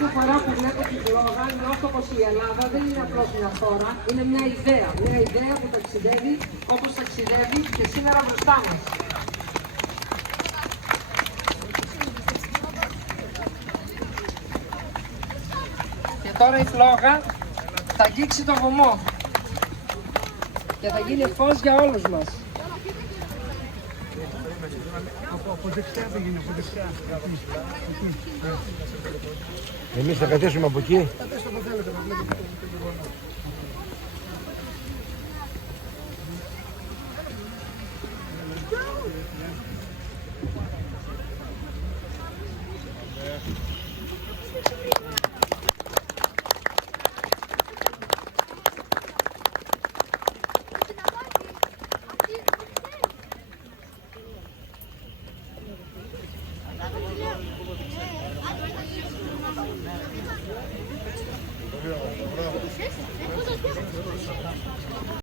κάθε φορά που βλέπω τη Φλόγα νιώθω πως η Ελλάδα δεν είναι απλώς μια χώρα, είναι μια ιδέα. Μια ιδέα που ταξιδεύει όπως ταξιδεύει και σήμερα μπροστά μας. Και τώρα η Φλόγα θα αγγίξει το βωμό και θα γίνει φως για όλους μας. Από δεξιά πήγαινε, από δεξιά. Εμείς θα κατέσουμε από εκεί.